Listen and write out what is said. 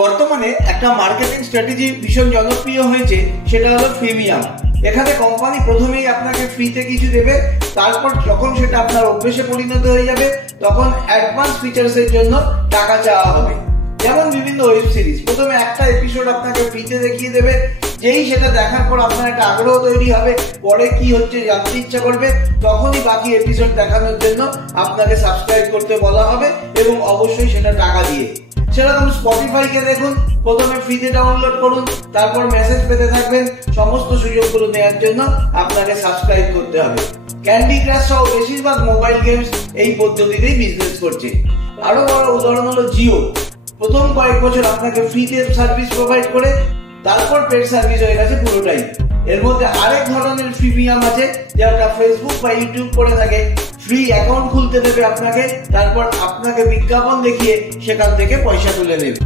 বর্তমানে একটা marketing strategy ভীষণ জনপ্রিয় হয়েছে, সেটা হলো ফ্রিমিয়াম। এখানে কোম্পানি প্রথমেই আপনাকে ফ্রিতে কিছু দেবে, তারপর যখন সেটা আপনার অভ্যেসে পরিণত হয়ে যাবে তখন অ্যাডভান্স ফিচার্স এর জন্য টাকা চাওয়া হবে। যেমন বিভিন্ন ওয়েব সিরিজ, প্রথমে একটা এপিসোড আপনাকে ফ্রিতে দেখিয়ে দেবে, যেই সেটা দেখার পর আপনার একটা আগ্রহ তৈরি হবে, পরে কি হচ্ছে জানতে ইচ্ছা করবে, তখনই বাকি এপিসোড দেখানোর জন্য আপনাকে সাবস্ক্রাইব করতে বলা হবে এবং অবশ্যই সেটা টাকা দিয়ে। সেরকম স্পটিফাইকে দেখুন, প্রথমে ফ্রিতে ডাউনলোড করুন, তারপর মেসেজ পেতে থাকবেন, সমস্ত সুযোগগুলো নেওয়ার জন্য আপনাকে সাবস্ক্রাইব করতে হবে। ক্যান্ডি ক্রাশ সহ বেশিরভাগ মোবাইল গেমস এই পদ্ধতিতেই বিজনেস করছে। আরো বড় উদাহরণ হলো জিও। প্রথম কয়েক বছর আপনাকে ফ্রিতে সার্ভিস প্রোভাইড করে তারপর পেড সার্ভিস হয়ে গেছে পুরোটাই। এর মধ্যে আরেক ধরনের প্রিমিয়াম আছে, যেটা ফেসবুক বা ইউটিউব করে থাকে। ফ্রি অ্যাকাউন্ট খুলতে দেবে আপনাকে, তারপর আপনাকে বিজ্ঞাপন দেখিয়ে সেখান থেকে পয়সা তুলে নেবে।